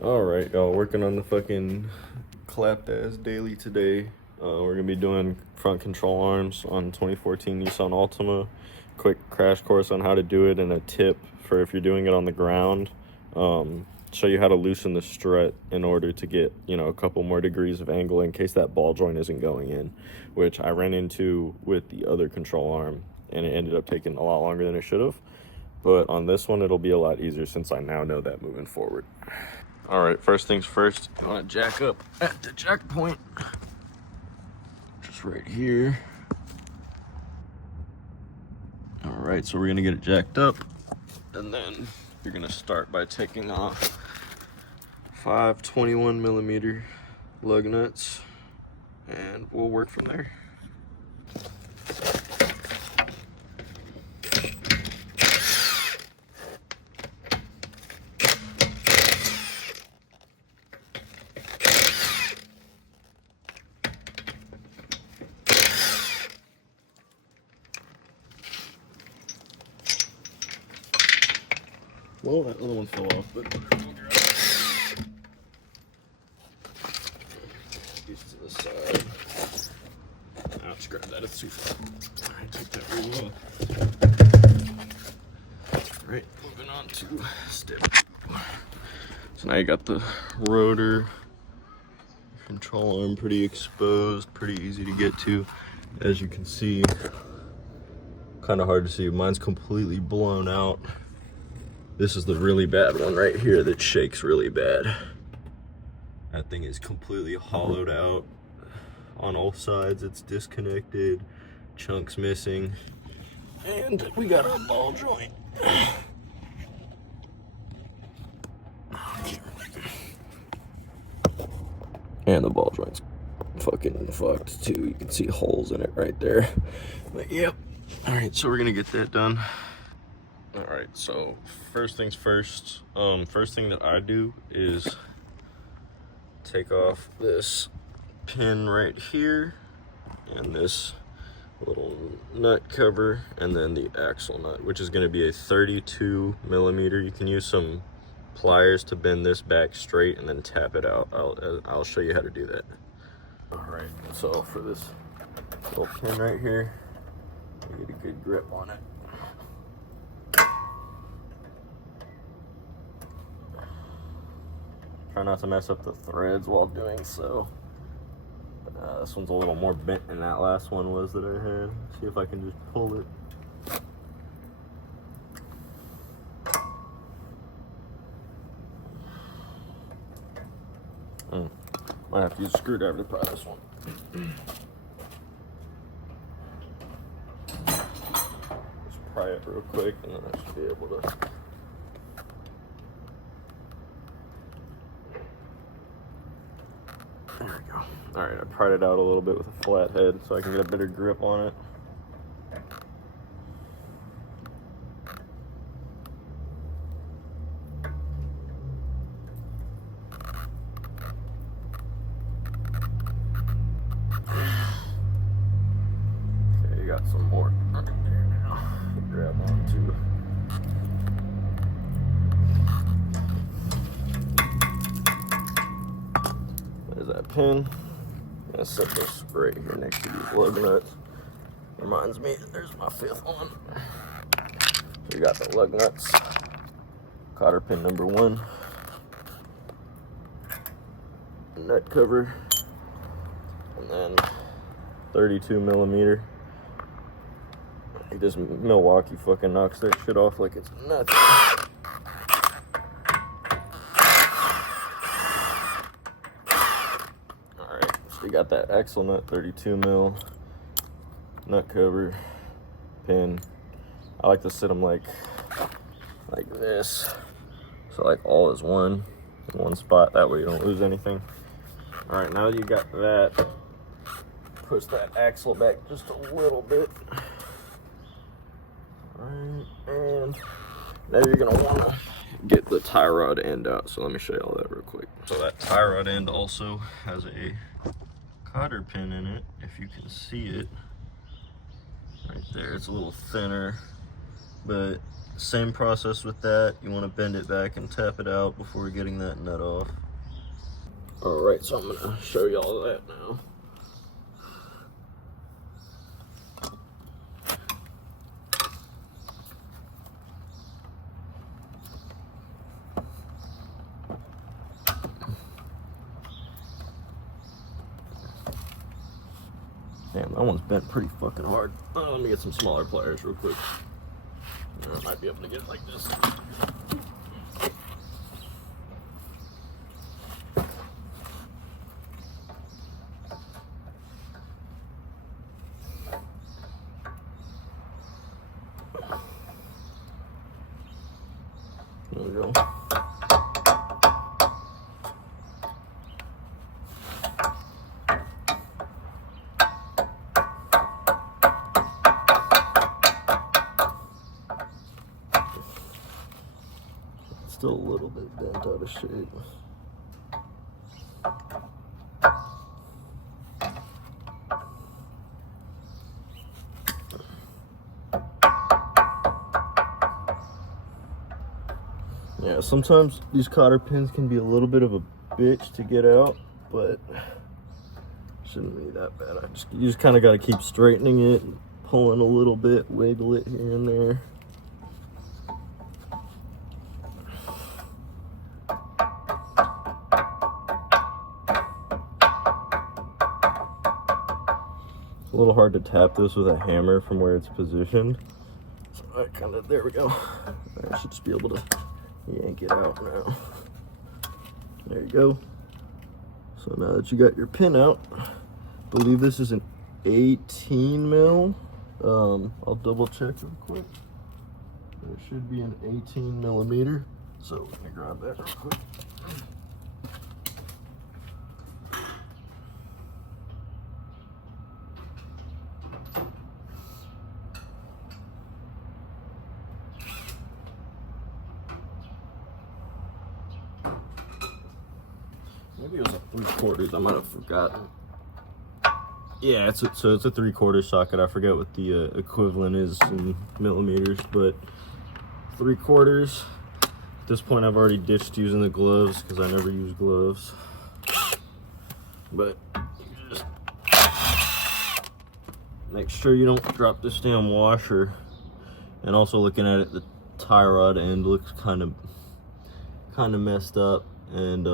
Alright, y'all, working on the fucking clapped ass daily today. We're gonna be doing front control arms on 2014 Nissan Altima. Quick crash course on how to do it and a tip for if you're doing it on the ground. Show you how to loosen the strut in order to get, a couple more degrees of angle in case that ball joint isn't going in, which I ran into with the other control arm and it ended up taking a lot longer than it should have. But on this one, it'll be a lot easier since I now know that moving forward. All right, first things first, you want to jack up at the jack point, just right here. All right, so we're gonna get it jacked up, and then you're gonna start by taking off 5 21mm lug nuts, and we'll work from there. Well, that other one fell off, but these to the side. I'll just grab that, it's too far. All right, take that wheel off. All right, moving on to step 2. So now you got the rotor, control arm pretty exposed, pretty easy to get to. As you can see, kind of hard to see, mine's completely blown out. This is the really bad one right here that shakes really bad. That thing is completely hollowed out on all sides. It's disconnected, chunks missing, and we got our ball joint. And the ball joint's fucking fucked too. You can see holes in it right there. But yep. All right, so we're gonna get that done. All right, so first things first. First thing that I do is take off this pin right here and this little nut cover, and then the axle nut, which is going to be a 32mm. You can use some pliers to bend this back straight and then tap it out. I'll show you how to do that. All right, so for this little pin right here, you get a good grip on it. Try not to mess up the threads while doing so. This one's a little more bent than that last one was that I had. See if I can just pull it. Might have to use a screwdriver to pry this one. Just pry it real quick and then I should be able to. There we go. All right, I pried it out a little bit with a flat head so I can get a better grip on it. Okay, you got some more right there now. Grab onto. There's that pin. I'm gonna set this right here next to these lug nuts. Reminds me, there's my 5th one. So you got the lug nuts, cotter pin number 1, nut cover, and then 32mm. This Milwaukee fucking knocks that shit off like it's nuts. You got that axle nut, 32mm, nut cover, pin. I like to sit them like this, so like all is one in one spot. That way you don't lose anything. All right, now you got that. Push that axle back just a little bit. All right, and now you're gonna wanna get the tie rod end out. So let me show you all that real quick. So that tie rod end also has a cotter pin in it, if you can see it right there. It's a little thinner, but Same process with that. You want to bend it back and tap it out before getting that nut off. All right, so I'm gonna show you all that now. Damn, that one's bent pretty fucking hard. Let me get some smaller pliers real quick. I might be able to get it like this. There we go. Still a little bit bent out of shape. Yeah, sometimes these cotter pins can be a little bit of a bitch to get out, but shouldn't be that bad. You just kind of got to keep straightening it, and pulling a little bit, wiggle it here and there. It's a little hard to tap this with a hammer from where it's positioned. So there we go. I should just be able to yank it out now. There you go. So now that you got your pin out, I believe this is an 18 mil. I'll double check real quick. It should be an 18 millimeter. So let me grab that real quick. Maybe it was a 3/4. I might have forgotten. Yeah, it's a 3/4 socket. I forget what the equivalent is in millimeters, but 3/4. At this point, I've already ditched using the gloves because I never use gloves. But you just make sure you don't drop this damn washer. And also looking at it, the tie rod end looks kind of messed up. And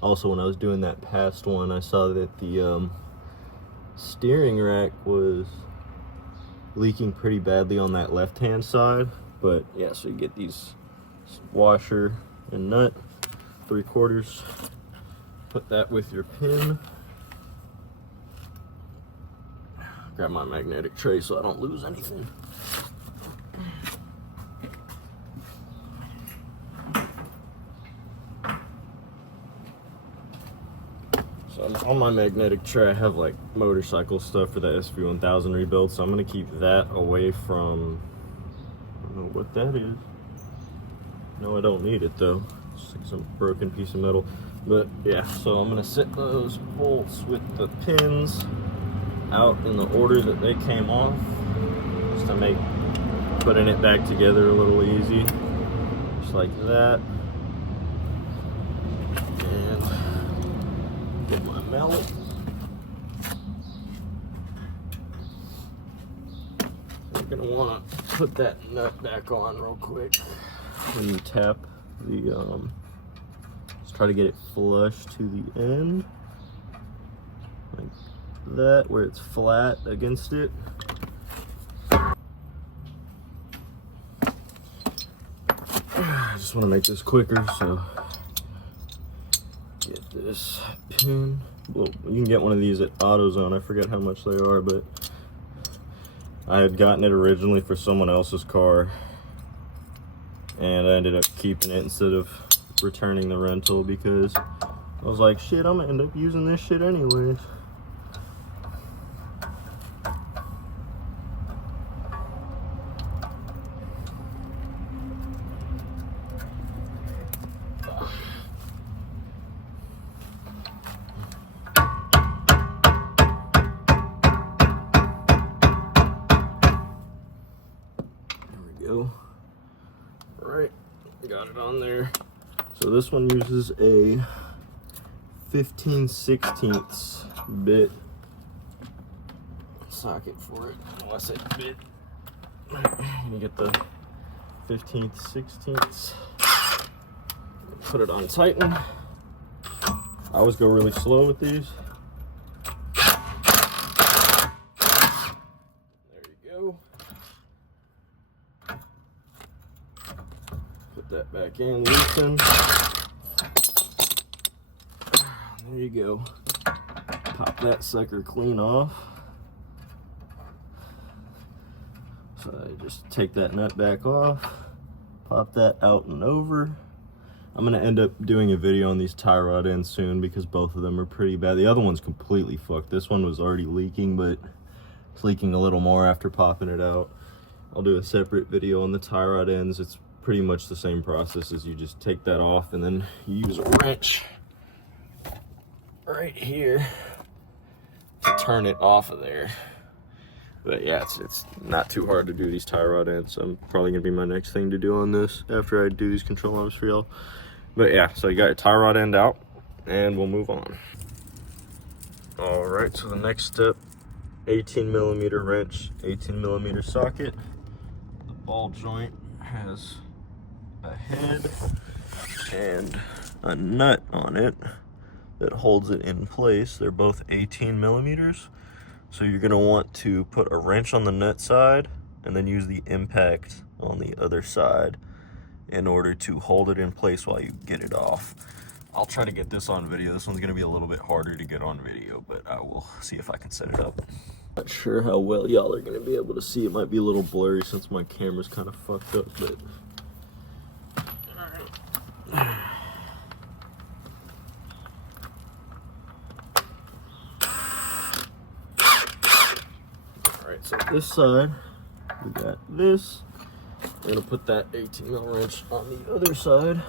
also, when I was doing that past one, I saw that the steering rack was leaking pretty badly on that left-hand side. But yeah, so you get these washer and nut, 3/4. Put that with your pin. Grab my magnetic tray so I don't lose anything. So on my magnetic tray, I have like motorcycle stuff for the SV1000 rebuild, so I'm gonna keep that away from, I don't know what that is. No, I don't need it though. It's like some broken piece of metal. But yeah, so I'm gonna set those bolts with the pins out in the order that they came off, just to make putting it back together a little easy, just like that. And get my mallet. We're gonna wanna put that nut back on real quick. When you tap the, just try to get it flush to the end, like that, where it's flat against it. I just want to make this quicker, so get this pin. Well, you can get one of these at AutoZone. I forget how much they are, but I had gotten it originally for someone else's car, and I ended up keeping it instead of returning the rental because I was like, shit, I'm gonna end up using this shit anyways. There we go. on there. So this one uses a 15/16 bit socket for it. Well, I say bit. You get the 15/16. Put it on Tighten. I always go really slow with these. There you go. Put that back in, loosen. There you go. Pop that sucker clean off. So I just take that nut back off, pop that out and over. I'm gonna end up doing a video on these tie rod ends soon because both of them are pretty bad. The other one's completely fucked. This one was already leaking, but it's leaking a little more after popping it out. I'll do a separate video on the tie rod ends. It's pretty much the same process as you just take that off and then you use a wrench right here to turn it off of there. But yeah, it's not too hard to do these tie rod ends. So I'm probably gonna be my next thing to do on this after I do these control arms for y'all. But yeah, so you got your tie rod end out and we'll move on. All right, so the next step, 18mm wrench, 18mm socket. The ball joint has a head and a nut on it that holds it in place. They're both 18mm. So you're gonna want to put a wrench on the nut side and then use the impact on the other side in order to hold it in place while you get it off. I'll try to get this on video. This one's gonna be a little bit harder to get on video, but I will see if I can set it up. Not sure how well y'all are gonna be able to see. It might be a little blurry since my camera's kind of fucked up, but so this side, we got this. We're gonna put that 18mm wrench on the other side.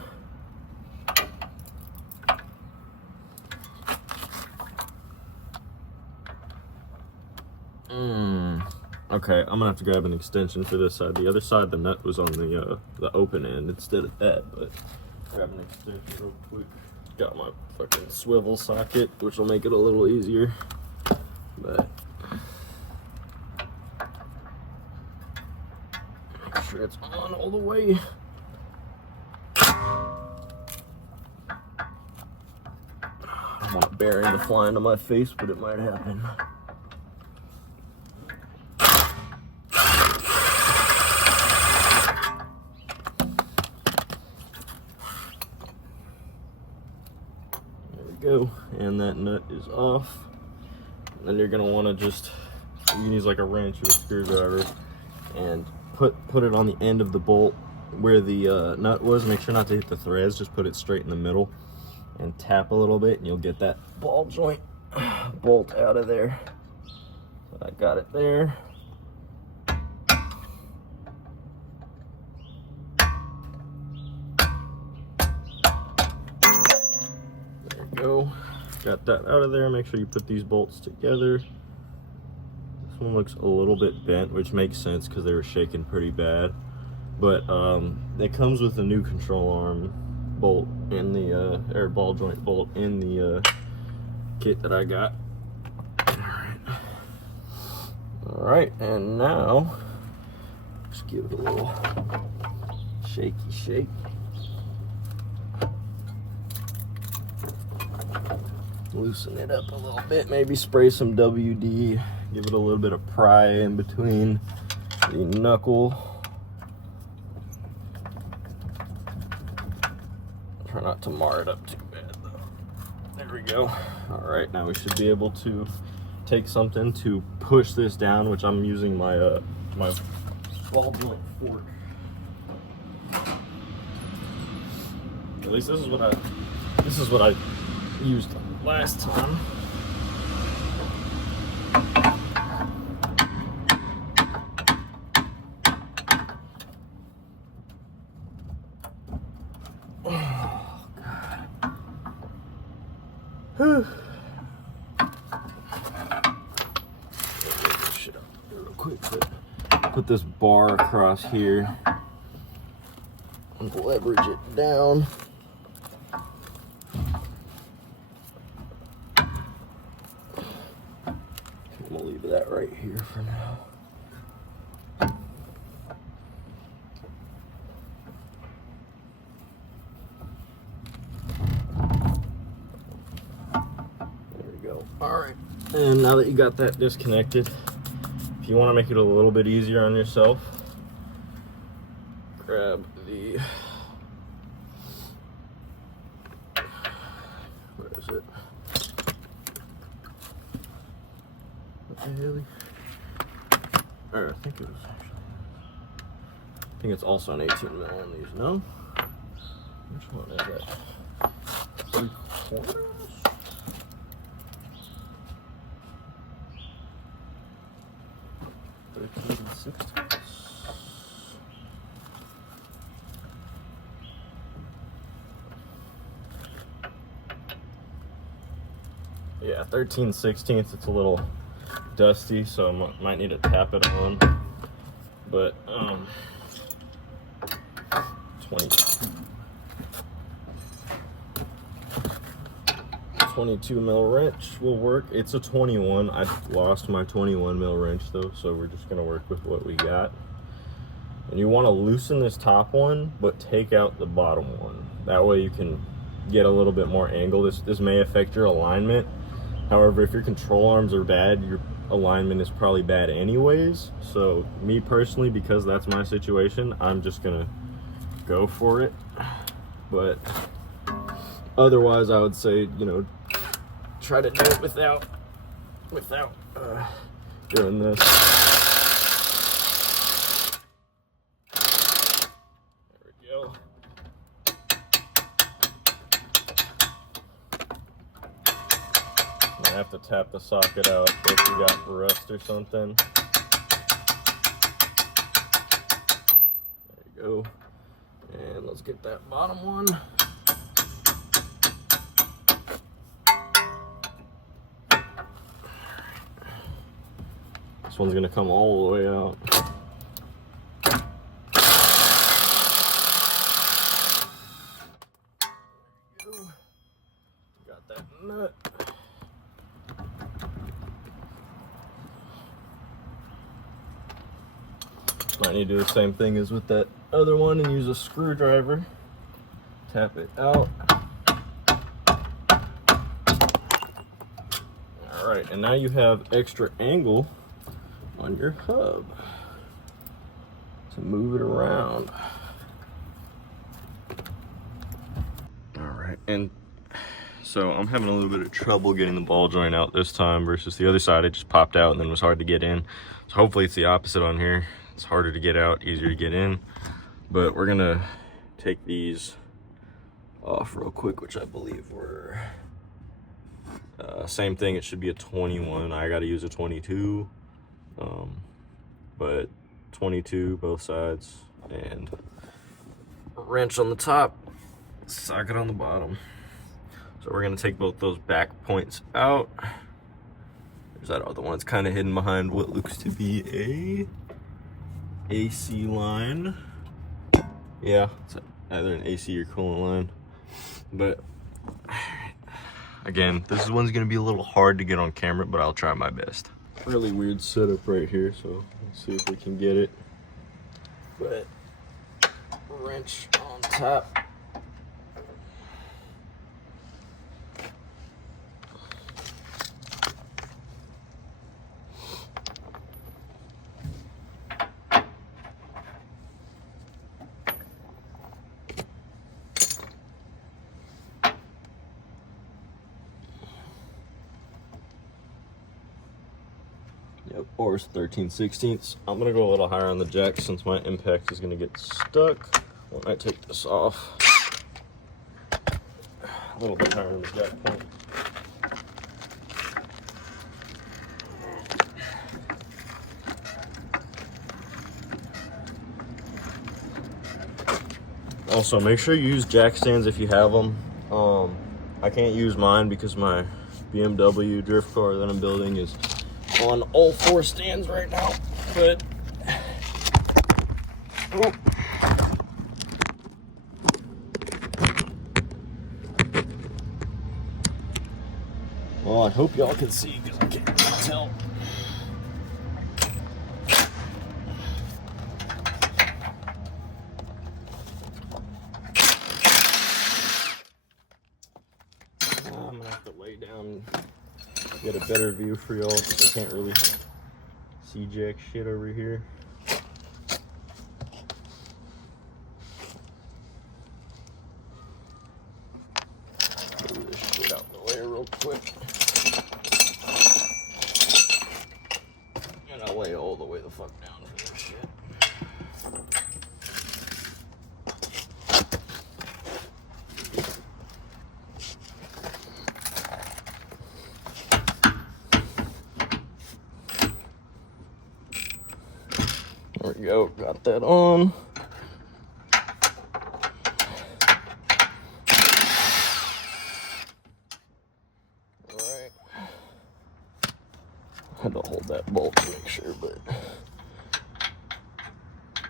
Okay, I'm gonna have to grab an extension for this side. The other side, the nut was on the open end instead of that, but grab an extension real quick. Got my fucking swivel socket, which will make it a little easier, but make sure it's on all the way. I don't want a bearing to fly into my face, but it might happen. Go, and that nut is off. And then you're gonna want to just, you can use like a wrench or a screwdriver and put it on the end of the bolt where the nut was. Make sure not to hit the threads, just put it straight in the middle and tap a little bit and you'll get that ball joint bolt out of there. So I got it there. Go. Got that out of there. Make sure you put these bolts together. This one looks a little bit bent, which makes sense because they were shaking pretty bad. But it comes with a new control arm bolt in the air ball joint bolt in the kit that I got. All right, and now just give it a little shaky shake. Loosen it up a little bit, maybe spray some WD, give it a little bit of pry in between the knuckle. Try not to mar it up too bad though. There we go. All right, now we should be able to take something to push this down, which I'm using my my ball joint fork. At least this is what I used last time. Oh God. Whew. This shit up real quick, but put this bar across here and leverage it down. We'll leave that right here for now. There we go. All right. And now that you got that disconnected, if you want to make it a little bit easier on yourself, grab the, where is it? Really? Or I think it was actually, I think it's also an 18 mil on these, no? Which one is that? 3/4? Yeah, 13/16. It's a little dusty, so I might need to tap it on. But 22 mil wrench will work. It's a 21. I lost my 21 mil wrench though, so we're just gonna work with what we got. And you want to loosen this top one, but take out the bottom one. That way you can get a little bit more angle. This may affect your alignment. However, if your control arms are bad, your alignment is probably bad anyways. So me personally, because that's my situation, I'm just gonna go for it. But otherwise, I would say, you know, try to do it without doing this. There we go. I have to tap the socket out if you got rust or something. There you go. And let's get that bottom one. This one's gonna come all the way out. There you go. Got that nut. Might need to do the same thing as with that other one and use a screwdriver. Tap it out. All right, and now you have extra angle on your hub to move it around. All right, and so I'm having a little bit of trouble getting the ball joint out this time versus the other side. It just popped out and then was hard to get in. So hopefully it's the opposite on here. It's harder to get out, easier to get in. But we're gonna take these off real quick, which I believe were same thing. It should be a 21. I got to use a 22, but 22 both sides, and a wrench on the top, socket on the bottom. So we're gonna take both those back points out. There's that other one. It's kind of hidden behind what looks to be a AC line. Yeah, it's either an AC or coolant line. But again, this one's gonna be a little hard to get on camera, but I'll try my best. Really weird setup right here, so let's see if we can get it. But wrench on top. Yep, or 13/16. I'm gonna go a little higher on the jack since my impact is gonna get stuck when I take this off. A little bit higher on the jack point. Also, make sure you use jack stands if you have them. I can't use mine because my BMW drift car that I'm building is on all 4 stands right now, but Well, I hope y'all can see because I can't tell. I'm gonna have to lay down and get a better view for y'all because I can't really see jack shit over here. Move this shit out the way real quick. And I'll lay all the way the fuck down for this shit. There we go, got that on. Alright. Had to hold that bolt to make sure, but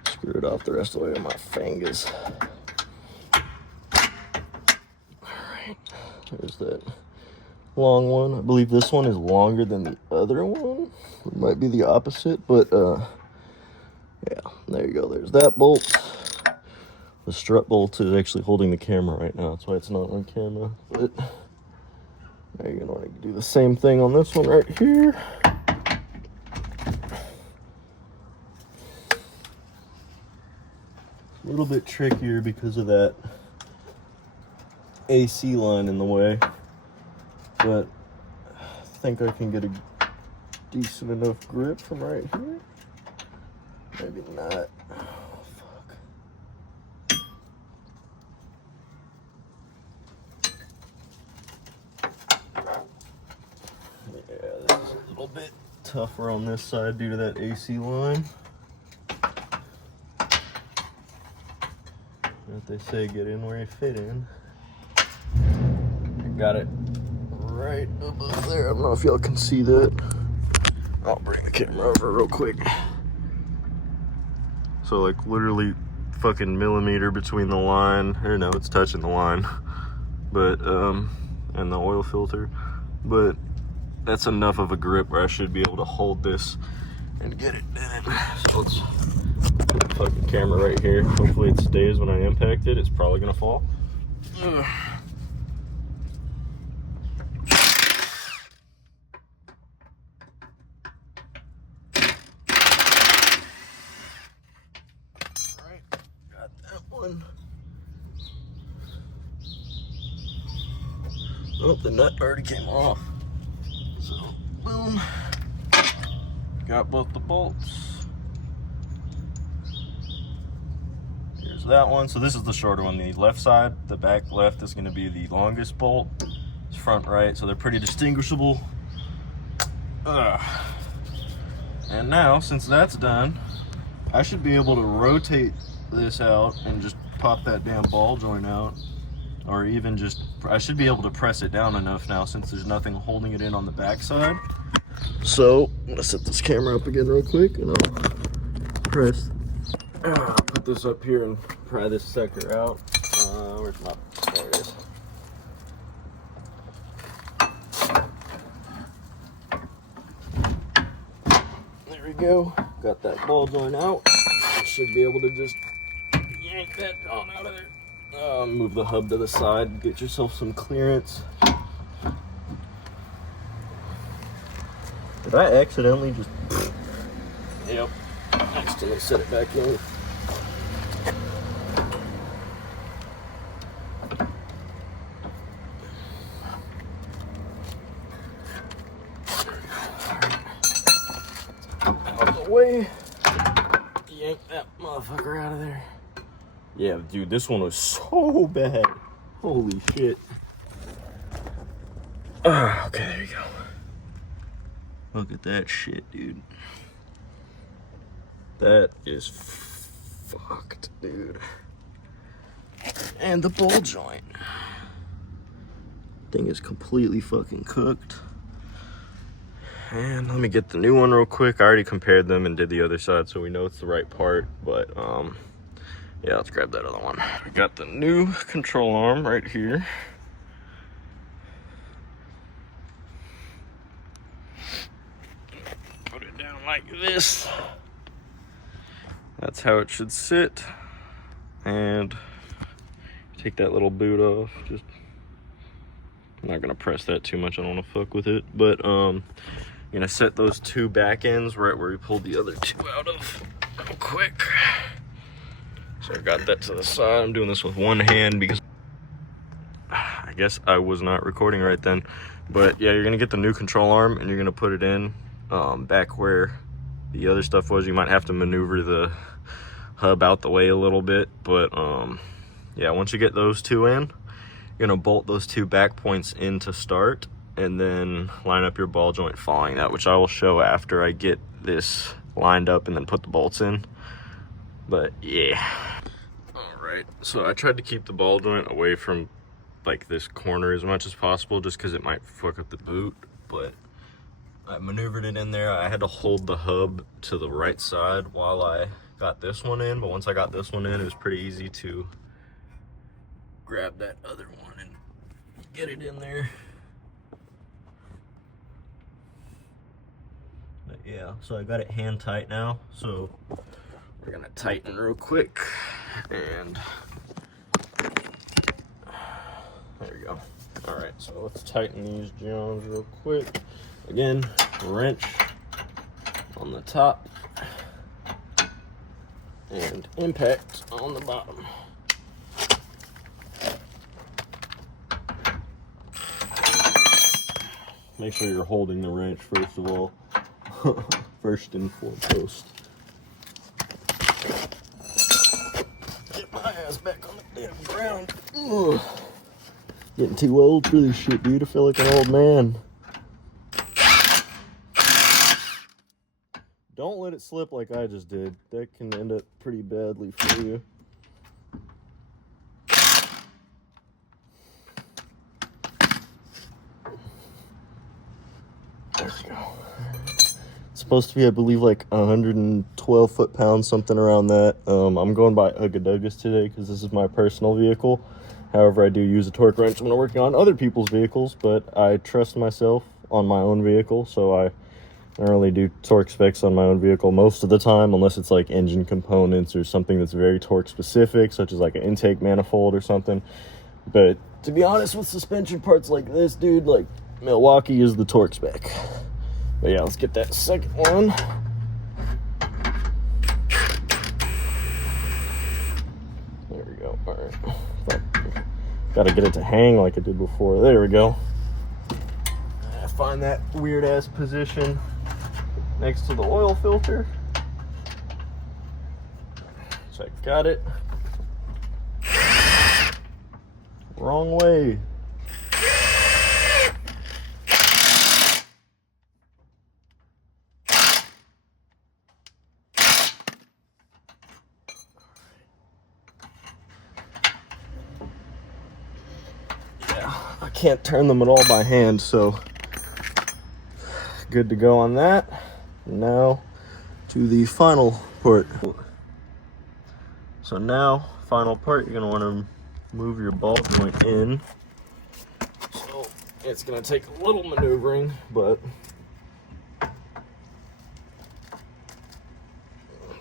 screw it off the rest of the way with my fingers. Alright, there's that long one. I believe this one is longer than the other one. It might be the opposite, but yeah, there you go. There's that bolt. The strut bolt is actually holding the camera right now. That's why it's not on camera. But now you're gonna want to do the same thing on this one right here. A little bit trickier because of that AC line in the way, but I think I can get a decent enough grip from right here. Maybe not. Oh, fuck. Yeah, this is a little bit tougher on this side due to that AC line. What they say, get in where you fit in. Got it right above there. I don't know if y'all can see that. I'll bring the camera over real quick. So like literally fucking millimeter between the line, or no, it's touching the line, but and the oil filter, but that's enough of a grip where I should be able to hold this and get it done. So let's put the fucking camera right here. Hopefully it stays when I impact it. It's probably gonna fall. Oh, the nut already came off. So, boom. Got both the bolts. Here's that one. So this is the shorter one. The left side, the back left is going to be the longest bolt. It's front right, so they're pretty distinguishable. And now, since that's done, I should be able to rotate this out and just pop that damn ball joint out. Or even just, I should be able to press it down enough now since there's nothing holding it in on the back side. So, I'm gonna set this camera up again real quick and I'll put this up here and pry this sucker out. Where's my, there it is. There we go, got that ball joint out. I should be able to just yank that on out of there. Move the hub to the side, get yourself some clearance. Did I accidentally just... Yep, accidentally set it back in. Out the way. Yank that motherfucker out of there. Yeah, dude, this one was so bad. Holy shit. Okay, there you go. Look at that shit, dude. That is fucked, dude. And the ball joint. Thing is completely fucking cooked. And let me get the new one real quick. I already compared them and did the other side, so we know it's the right part, but yeah, let's grab that other one. I got the new control arm right here. like this. That's how it should sit. And take that little boot off. Just, I'm not gonna press that too much, I don't wanna fuck with it. But I'm gonna set those two back ends right where we pulled the other two out of real quick. So I got that to the side. I'm doing this with one hand because I guess I was not recording right then. But yeah, you're gonna get the new control arm and you're gonna put it in back where the other stuff was. You might have to maneuver the hub out the way a little bit, but yeah, once you get those two in, you're gonna bolt those two back points in to start, and then line up your ball joint following that, which I will show after I get this lined up and then put the bolts in. But yeah. All right, so I tried to keep the ball joint away from like this corner as much as possible, just because it might fuck up the boot, but I maneuvered it in there. I had to hold the hub to the right side while I got this one in, but once I got this one in, it was pretty easy to grab that other one and get it in there. But yeah, so I got it hand tight now, so we're gonna tighten real quick, and there we go. All right, so let's tighten these jones real quick. Again, wrench on the top and impact on the bottom. Make sure you're holding the wrench first of all. First and foremost. Get my ass back on the damn ground. Ugh. Getting too old for this shit, dude. I feel like an old man. Don't let it slip like I just did. That can end up pretty badly for you. There we go. It's supposed to be, I believe, like 112 foot-pounds, something around that. I'm going by Ugga today because this is my personal vehicle. However, I do use a torque wrench when I'm working on other people's vehicles, but I trust myself on my own vehicle, so I don't really do torque specs on my own vehicle most of the time, unless it's like engine components or something that's very torque specific, such as like an intake manifold or something. But to be honest, with suspension parts like this, dude, like Milwaukee is the torque spec. But yeah, let's get that second one. There we go. All right. Gotta get it to hang like it did before. There we go. I find that weird ass position next to the oil filter. So I got it. Wrong way. I can't turn them at all by hand, so good to go on that. Now to the final part. So now, final part, you're gonna want to move your ball joint in. So it's gonna take a little maneuvering, but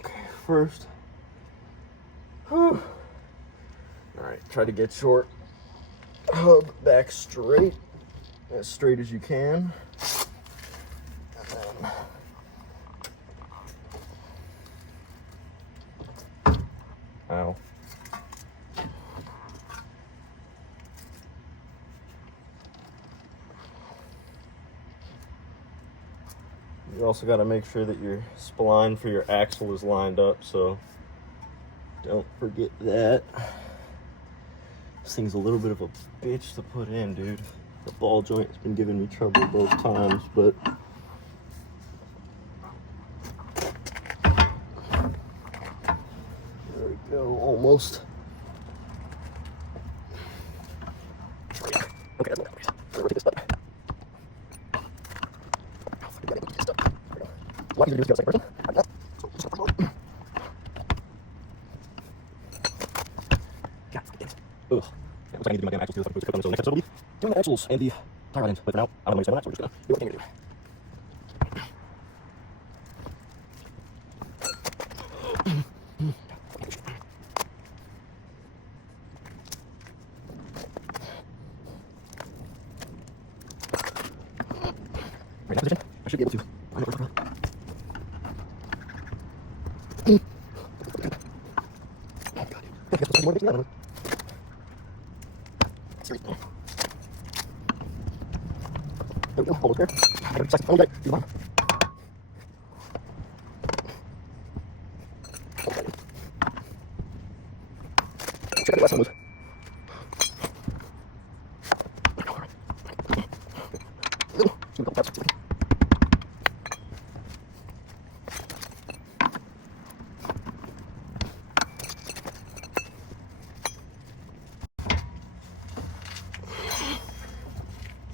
okay, first. Whew. All right, try to get your hub back straight as you can, and then, ow. You also got to make sure that your spline for your axle is lined up, so don't forget that. This thing's a little bit of a bitch to put in, dude. The ball joint's been giving me trouble both times, but there we go, almost. Okay, that's not that. We're this stuff. Why do you do this second person? Ugh. Yeah, looks like I need to do my damn axles too. So put them so next episode will be doing the axles and the tie rod ends. But for now, I don't know what I'm going to do, so we're just going to do what we need to do. Right now position. I should be able to. I know where to go. Oh, God. I guess there's more to do. Seriously. There we go. Almost there. I got a second. Do one. Check out the last one.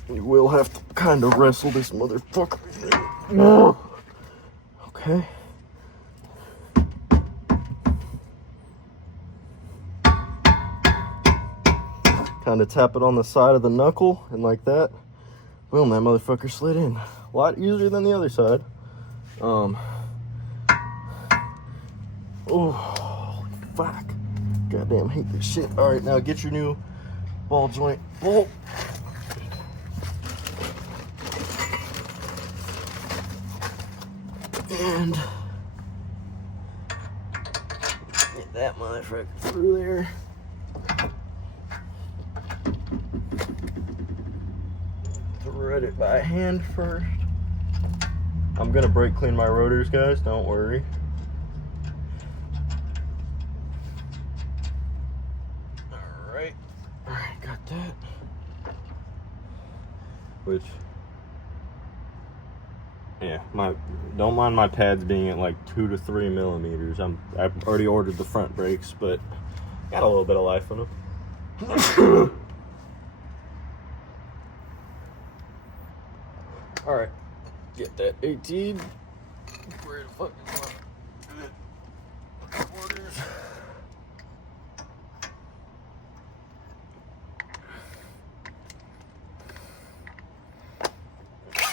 You will have to kind of wrestle this motherfucker. Okay. Kind of tap it on the side of the knuckle, and like that, boom, that motherfucker slid in. A lot easier than the other side. Oh, fuck. Goddamn, hate this shit. All right, now get your new ball joint bolt. And get that motherfucker through there. Thread it by hand first. I'm gonna brake clean my rotors, guys, don't worry. Alright, got that. Which, yeah, don't mind my pads being at like 2 to 3 millimeters. I've already ordered the front brakes, but got a little bit of life in them. All right, get that 18. Where the fuck is my orders?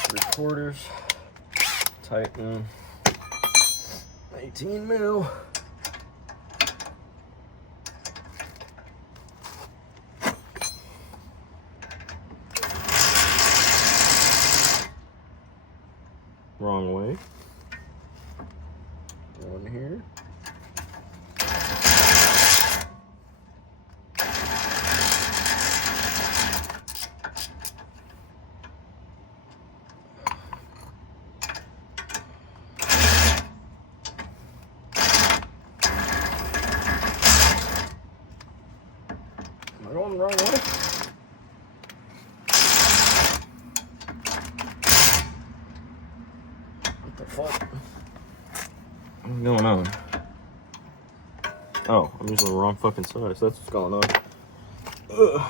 Three-quarters. Tighten 18 mil. Wrong way. One here. Am I going the wrong way? What the fuck? What's going on? Oh, I'm using the wrong fucking size. That's what's going on. Ugh.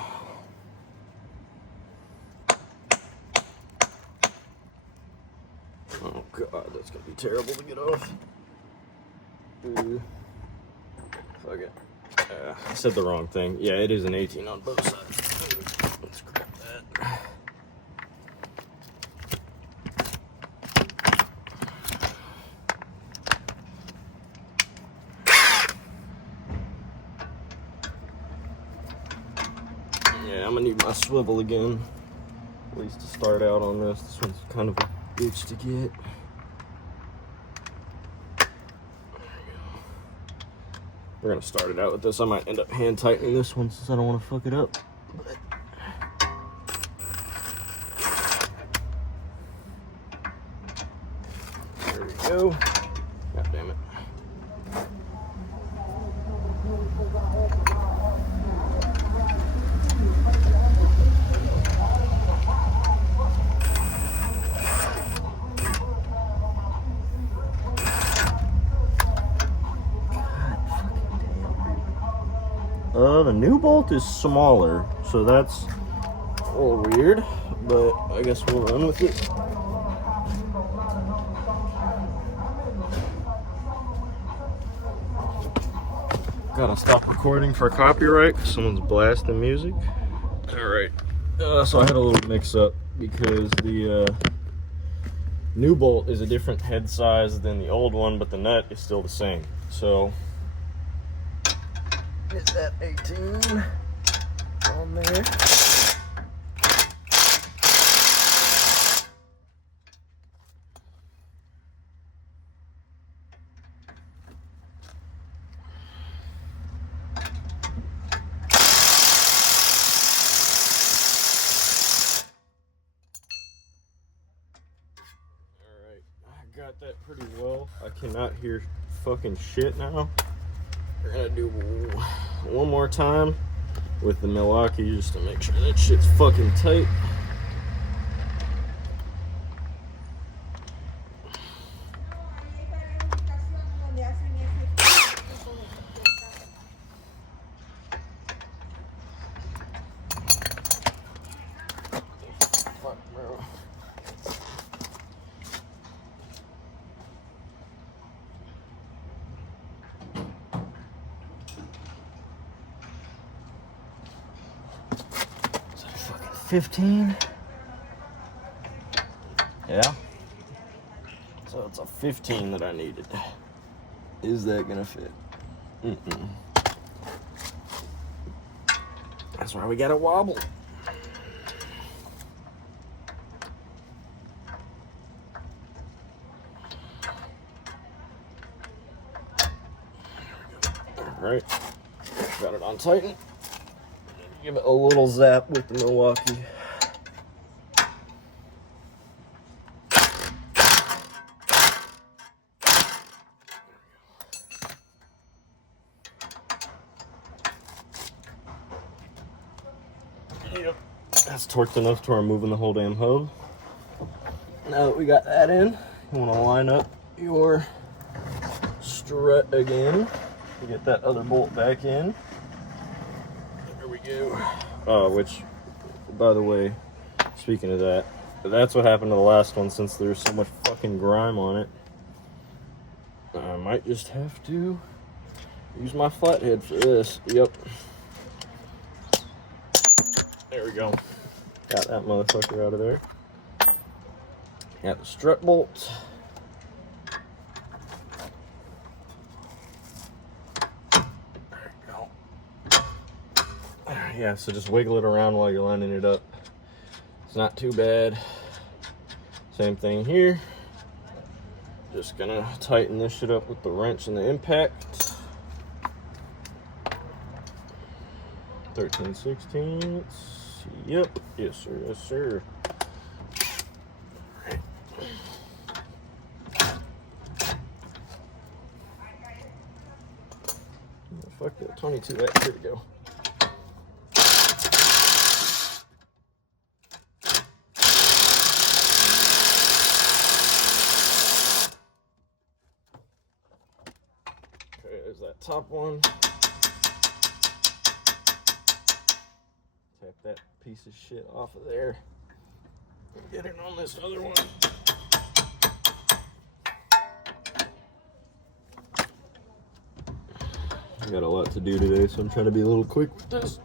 Oh god, that's gonna be terrible to get off. Fuck it. I said the wrong thing. Yeah, it is an 18 on both sides. Let's grab that. Yeah, I'm gonna need my swivel again, at least to start out on this. This one's kind of a bitch to get. We're gonna start it out with this. I might end up hand tightening this one since I don't want to fuck it up. But there we go. God damn it. The new bolt is smaller, so that's a little weird, but I guess we'll run with it. Gotta stop recording for copyright. Someone's blasting music. All right, so I had a little mix up because the new bolt is a different head size than the old one, but the nut is still the same. So get that 18 on there. got that pretty well. I cannot hear fucking shit now. We're gonna do one more time with the Milwaukee just to make sure that shit's fucking tight. Fuck, bro. Is that fucking 15? Yeah. So it's a 15 that I needed. Is that gonna fit? Mm-mm. That's why we gotta wobble. Alright. Got it on tighten. Give it a little zap with the Milwaukee. Yep. That's torqued enough to where I'm moving the whole damn hub. Now that we got that in, you want to line up your strut again to get that other bolt back in. There we go. Which, by the way, speaking of that, that's what happened to the last one since there's so much fucking grime on it. I might just have to use my flathead for this. Yep. There we go. Got that motherfucker out of there. Got the strut bolt. There we go. Yeah, so just wiggle it around while you're lining it up. It's not too bad. Same thing here. Just gonna tighten this shit up with the wrench and the impact. 13/16. Yep. Yes, sir. Yes, sir. All right. Fuck that 22X. Here we go. Okay, there's that top one. Tap that piece of shit off of there and get it on this other one. I got a lot to do today, so I'm trying to be a little quick with this.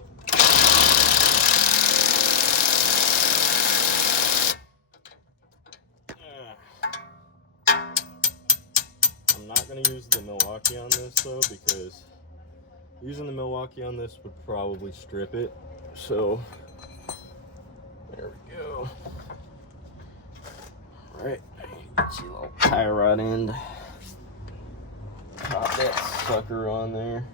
I'm not going to use the Milwaukee on this though, because using the Milwaukee on this would probably strip it. So there we go. All right, get your little tie rod end. Pop that sucker on there.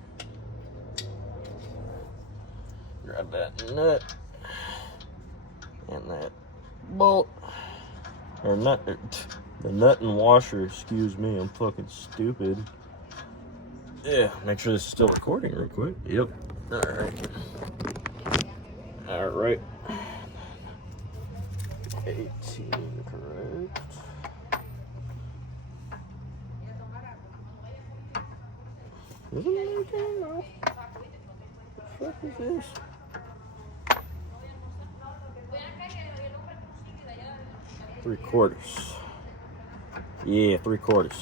Grab that nut and that bolt, or nut, the nut and washer. Excuse me, I'm fucking stupid. Yeah, make sure this is still recording real quick. Yep. All right. All right. 18, correct. Isn't it okay? No. What the fuck is this? Three-quarters. Yeah, 3/4.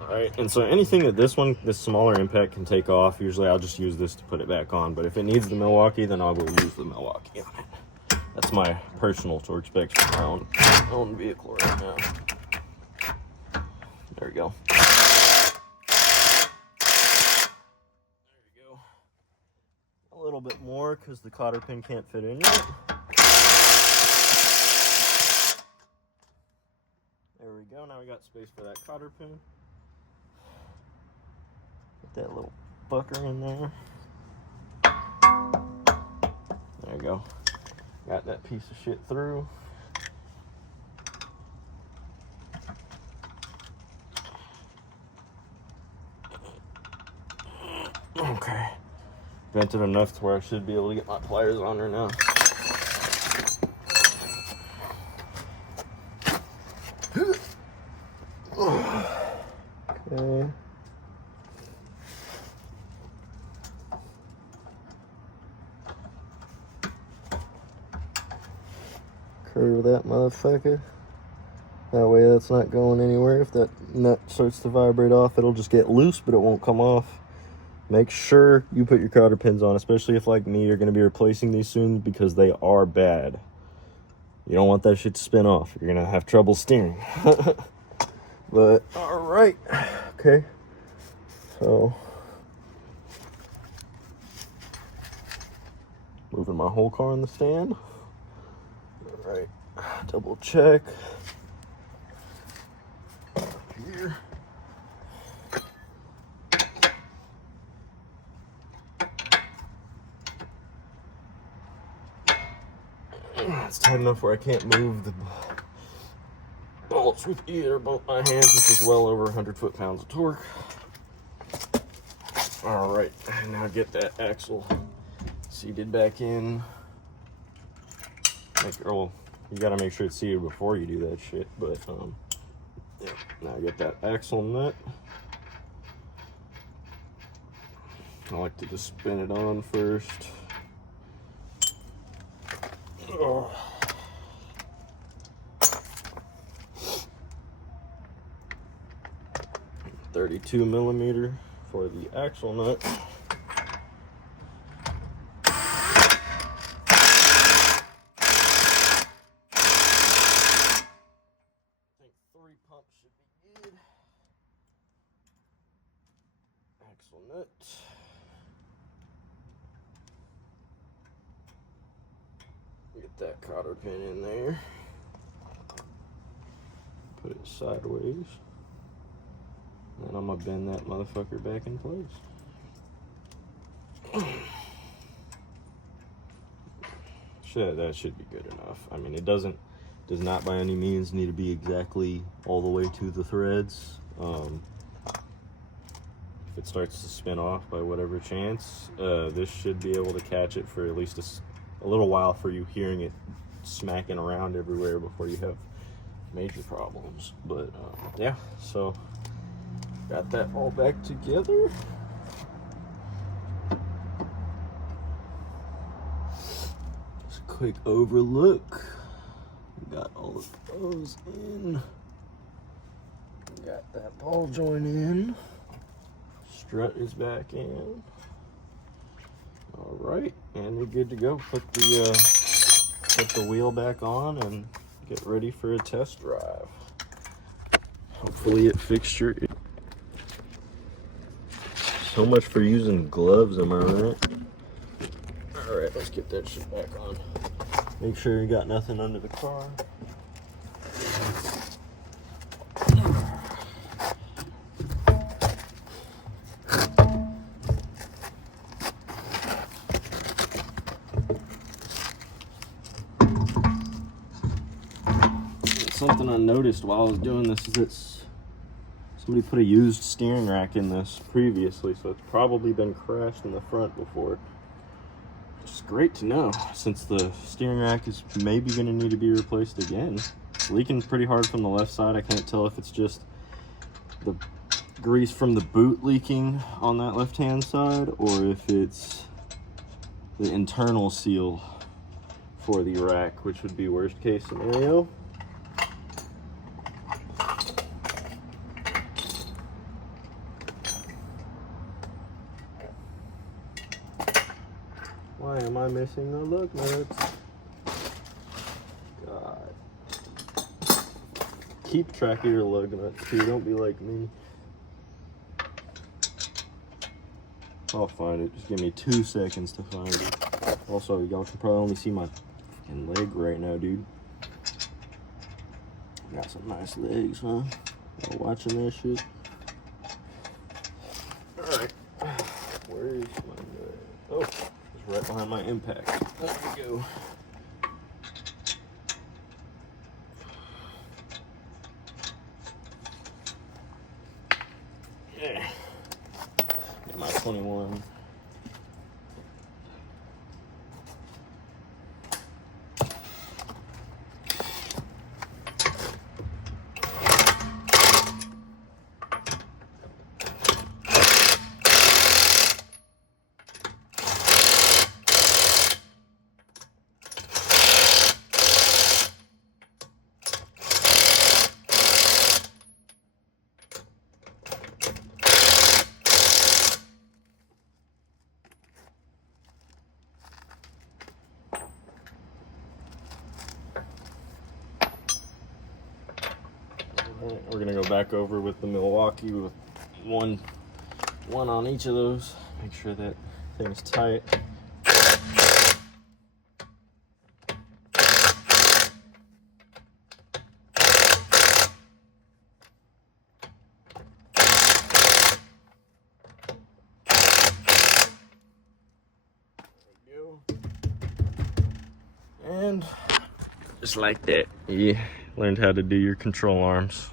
Alright, and so anything that this smaller impact can take off, usually I'll just use this to put it back on. But if it needs the Milwaukee, then I will use the Milwaukee on it. That's my personal torque specs for my own vehicle right now. There we go. There we go. A little bit more because the cotter pin can't fit in yet. There we go. Now we got space for that cotter pin. Put that little fucker in there. There you go. Got that piece of shit through. cemented enough to where I should be able to get my pliers on her now. Okay. Curve that motherfucker. That way that's not going anywhere. If that nut starts to vibrate off, it'll just get loose, but it won't come off. Make sure you put your cotter pins on, especially if, like me, you're going to be replacing these soon, because they are bad. You don't want that shit to spin off. You're going to have trouble steering. But, alright. Okay. So, moving my whole car in the stand. Alright. Double check. Here. It's tight enough where I can't move the bolts with either both my hands, which is well over 100 foot-pounds of torque. Alright, now get that axle seated back in. You gotta make sure it's seated before you do that shit, but yeah. Now get that axle nut. I like to just spin it on first. Oh. .32mm for the axle nut. I think 3 pumps should be good. Axle nut. Get that cotter pin in there. Put it sideways. And I'm gonna bend that motherfucker back in place. That should be good enough. I mean, it does not by any means need to be exactly all the way to the threads. If it starts to spin off by whatever chance, this should be able to catch it for at least a little while, for you hearing it smacking around everywhere before you have major problems. But yeah, so got that all back together. Just a quick overlook. Got all of those in. Got that ball joint in. Strut is back in. All right, and we're good to go. Put the wheel back on and get ready for a test drive. Hopefully it fixture. So much for using gloves, am I right? All right, let's get that shit back on. Make sure you got nothing under the car. Something I noticed while I was doing this is that somebody put a used steering rack in this previously, so it's probably been crashed in the front before. Which is great to know, since the steering rack is maybe going to need to be replaced again. It's leaking pretty hard from the left side. I can't tell if it's just the grease from the boot leaking on that left-hand side, or if it's the internal seal for the rack, which would be worst case scenario. Why am I missing the lug nuts? God. Keep track of your lug nuts too, don't be like me. I'll find it, just give me 2 seconds to find it. Also, y'all can probably only see my fucking leg right now, dude. Got some nice legs, huh? Y'all watching that shit? Alright. Where is my nut? Oh, it's right behind my impact. There we go. Yeah. Get my 21 All right, we're gonna go back over with the Milwaukee with one on each of those. Make sure that thing's tight. And just like that, you learned how to do your control arms.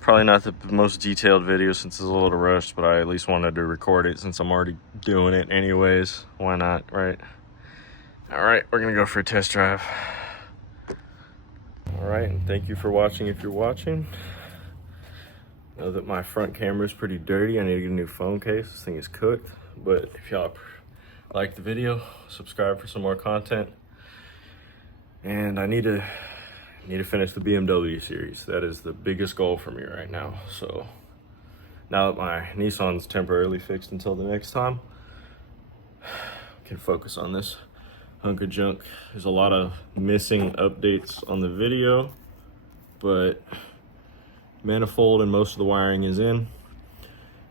Probably not the most detailed video since it's a little rushed, but I at least wanted to record it since I'm already doing it anyways. Why not, right? All right, we're gonna go for a test drive. All right, and thank you for watching if you're watching. Know that my front camera is pretty dirty. I need to get a new phone case. This thing is cooked. But if y'all like the video, subscribe for some more content. And I need to finish the BMW series. That is the biggest goal for me right now. So now that my Nissan's temporarily fixed until the next time, I can focus on this hunk of junk. There's a lot of missing updates on the video, but manifold and most of the wiring is in.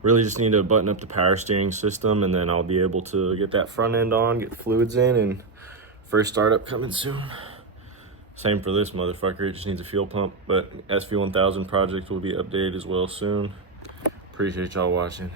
Really just need to button up the power steering system, and then I'll be able to get that front end on, get fluids in, and first startup coming soon. Same for this motherfucker, it just needs a fuel pump, but SV1000 project will be updated as well soon. Appreciate y'all watching.